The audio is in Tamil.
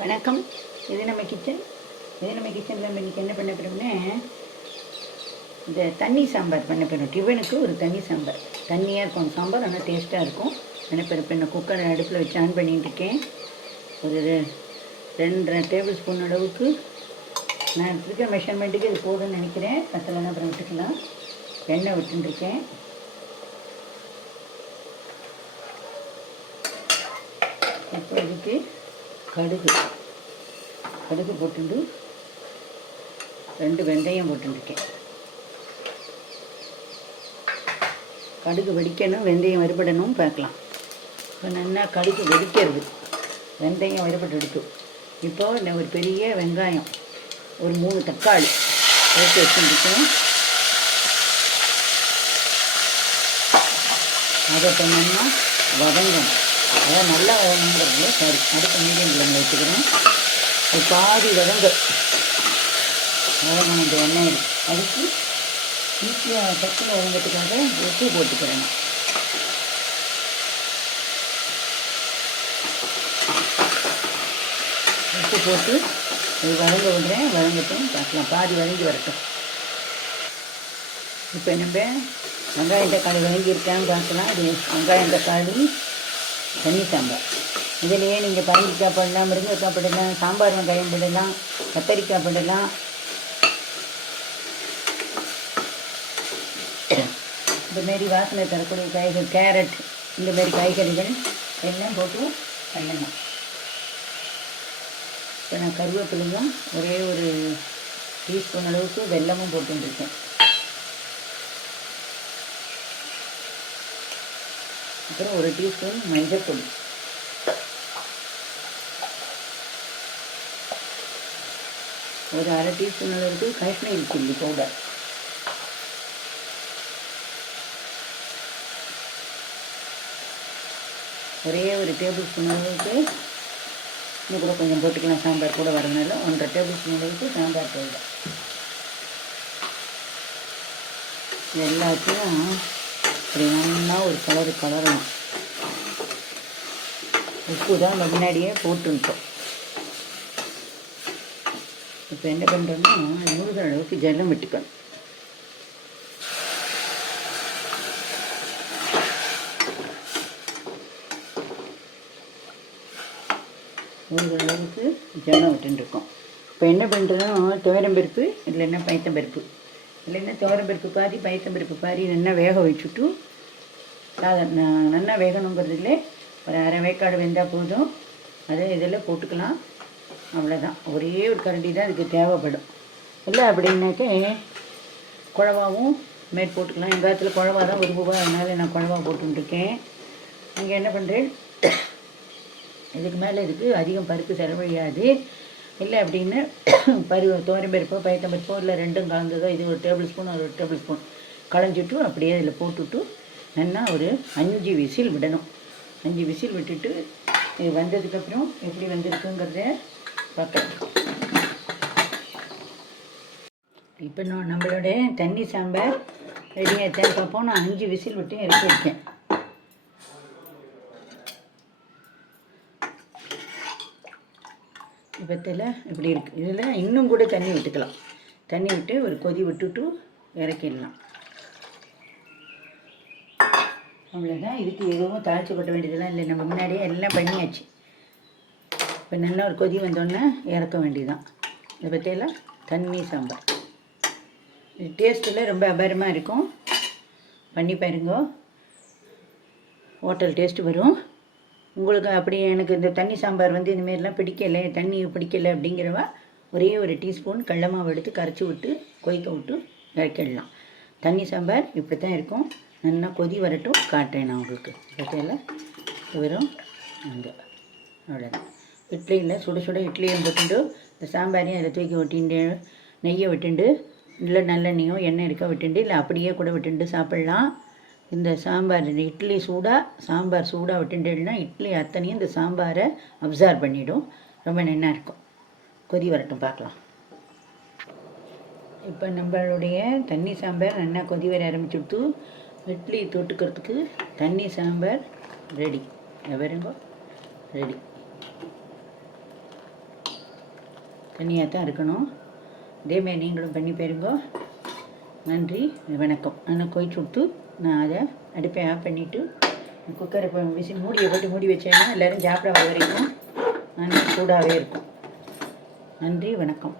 வணக்கம். இது நம்ம கிச்சனில் நம்ம இன்றைக்கி என்ன பண்ண போகிறோம்னா இந்த தண்ணி சாம்பார் பண்ண போகிறோம். டிஃபனுக்கு ஒரு தண்ணி சாம்பார், தண்ணியாக இருக்கும் சாம்பார், ஆனால் டேஸ்ட்டாக இருக்கும். என்ன இப்போ நான் குக்கரை அடுப்பில் வச்சு ஆன் பண்ணிட்டுருக்கேன். ஒரு 2.5 டேபிள் ஸ்பூன் அளவுக்கு நான் இருக்கிற மெஷர்மெண்ட்டுக்கு இது போதும்னு நினைக்கிறேன். மசாலா அப்புறம் விட்டுக்கலாம். எண்ணெய் விட்டுருக்கேன். இப்போ இதுக்கு கடுகு போட்டு 2 வெந்தயம் போட்டுருக்கேன். கடுகு வெடிக்கணும், வெந்தயம் வறுபடணும் பார்க்கலாம். இப்போ நல்லா கடுகு வெடிக்கிறது, வெந்தயம் வறுபட்டு எடுத்து. இப்போது இந்த ஒரு பெரிய வெங்காயம், ஒரு 3 தக்காளி எடுத்து வச்சுருக்கேன். அதை பண்ணோம்னா வதங்கணும். அதான் நல்லா வதங்குறதுல சரி. அடுத்த மீடியம் ஃப்ளேமில் வச்சுக்கிறேன். ஒரு பாதி வதங்கணும் இந்த எண்ணெய். அதுக்கு ஈஸியாக டக்குன்னு வதங்கிறதுக்காக உப்பு போட்டுக்கிறேன். உப்பு போட்டு இது வதங்க விடுறேன். வதங்கட்டும் பார்க்கலாம். பாதி வதங்கி வரட்டும். இப்போ நம்ம வெங்காயம் தக்காளி வதங்கியிருக்கான்னு பார்க்கலாம். அது வெங்காயம் தக்காளி தண்ணி சாம்பார். இதிலேயே நீங்கள் பரங்கிக்காய் போடலாம், முருங்கைக்காய் போடலாம், சாம்பார் வெங்காயம் போடலாம், கத்தரிக்காய் போடலாம். இந்தமாரி வாசனை தரக்கூடிய காய்கறி, கேரட், இந்தமாரி காய்கறிகள் எல்லாம் போட்டு பண்ணணும். இப்போ நான் கருவேப்பிலையும் ஒரே ஒரு டீஸ்பூன் அளவுக்கு வெல்லமும் போட்டுருக்கேன். அப்புறம் ஒரு டீஸ்பூன் மஞ்சள்தூள், ஒரு அரை டீஸ்பூன் அளவுக்கு காஷ்மீரி சில்லி பவுடர், ஒரே ஒரு டேபிள் ஸ்பூன் அளவுக்கு, இன்னும் கூட கொஞ்சம் போட்டுக்கலாம் சாம்பார் கூட வரதுனால, 1.5 டேபிள் ஸ்பூன் அளவுக்கு சாம்பார் பவுடர். எல்லாத்தையும் இப்படி நல்லா ஒரு கலரணும். உப்பு தான் நம்ம முன்னாடியே போட்டுட்டோம். இப்போ என்ன பண்ணுறோம்னா முழுகிற அளவுக்கு ஜலம் விட்டுக்கணும். முழுகிற அளவுக்கு ஜலம் விட்டுருக்கோம். இப்போ என்ன பண்ணுறோன்னா துவரம்பருப்பு இல்லைன்னா பைத்தம்பருப்பு, இல்லைன்னா துவரம்பருப்பு பாதி பைத்தம்பருப்பு பாதி நல்லா வேக வச்சுட்டு, நல்லா வேகணுங்கிறதுல ஒரு அரை வேக்காடு வெந்தால் போதும். அதை இதில் போட்டுக்கலாம். அவ்வளோதான். ஒரே ஒரு கரண்டி தான் அதுக்கு தேவைப்படும். இல்லை அப்படின்னாக்க குழவாவும் மேட் போட்டுக்கலாம். எங்கள் காலத்தில் குழவா தான் ₹1, அதனால் நான் குழவா போட்டுருக்கேன். நீங்கள் என்ன பண்ணுறேன், இதுக்கு மேலே இதுக்கு அதிகம் பருப்பு செலவழியாது. இல்லை அப்படின்னு துவரம்பருப்போ பைத்தம்பருப்போ இல்லை ரெண்டும் கலந்ததோ, இது ஒரு டேபிள் ஸ்பூன் ஒரு டேபிள் ஸ்பூன் களைஞ்சிட்டு அப்படியே இதில் போட்டுவிட்டு நல்லா ஒரு 5 விசில் விடணும். 5 விசில் விட்டுட்டு இது வந்ததுக்கப்புறம் எப்படி வந்திருக்குங்கிறத பார்க்கலாம். இப்போ நம்மளோட தண்ணி சாம்பார் ரெடியாகத்தான் பார்ப்போம். நான் 5 விசில் விட்டு இறக்கி வைக்கேன். இப்போத்தில் இப்படி இருக்குது. இதில் இன்னும் கூட தண்ணி விட்டுக்கலாம். தண்ணி விட்டு ஒரு கொதி விட்டுட்டு இறக்கிடலாம். அவ்வளோதான். இதுக்கு எதுவும் தாளித்து கொட்ட வேண்டியதெல்லாம் இல்லை. நம்ம முன்னாடியே எல்லாம் பண்ணியாச்சு. இப்போ நல்லா ஒரு கொதி வந்தோடனே இறக்க வேண்டியதுதான். இதை பற்றியெல்லாம் தண்ணி சாம்பார் இது டேஸ்ட்டில் ரொம்ப அபாரமாக இருக்கும். பண்ணி பாருங்க, ஹோட்டல் டேஸ்ட்டு வரும் உங்களுக்கு. அப்படி எனக்கு இந்த தண்ணி சாம்பார் இந்தமாரிலாம் பிடிக்கலை, தண்ணி பிடிக்கலை அப்படிங்கிறவா ஒரே ஒரு டீஸ்பூன் கடல மாவு எடுத்து கரைச்சி விட்டு கொதிக்க விட்டு இறக்கிடலாம். தண்ணி சாம்பார் இப்படி தான் இருக்கும். நல்லா கொதி வரட்டும், காட்டுறேன் நான் உங்களுக்கு. பற்றியெல்லாம் வரும் அங்கே. அவ்வளோதான். இட்லியில் சுட சுட இட்லியும் போட்டுண்டு இந்த சாம்பாரையும் அதில் தூக்கி விட்டுண்டு நெய்யை விட்டுண்டு, இல்லை நல்லெண்ணெயோ எண்ணெய் இருக்க விட்டுண்டு, இல்லை அப்படியே கூட விட்டுண்டு சாப்பிட்லாம். இந்த சாம்பார் இட்லி சூடாக சாம்பார் சூடாக விட்டுட்டுன்னா இட்லி அத்தனையும் இந்த சாம்பாரை அப்சார்ப் பண்ணிவிடும். ரொம்ப நல்லா இருக்கும். கொதி வரட்டும் பார்க்கலாம். இப்போ நம்மளுடைய தண்ணி சாம்பார் நல்லா கொதி வர ஆரம்பிச்சுட்டு, இட்லி தொட்டுக்கிறதுக்கு தண்ணி சாம்பார் ரெடி. வருங்க, ரெடி. தண்ணியாக தான் இருக்கணும். இதேமாரி நீங்களும் பண்ணி பாருங்க. நன்றி, வணக்கம். நான் கொதிச்சு விட்டு நான் அதை அடுப்பை ஆஃப் பண்ணிவிட்டு குக்கரை விசில் மூடியை போட்டு மூடி வச்சேன்னா எல்லோரும் சாப்பிட வர வரைக்கும் நல்லா சூடாகவே இருக்கும். நன்றி, வணக்கம்.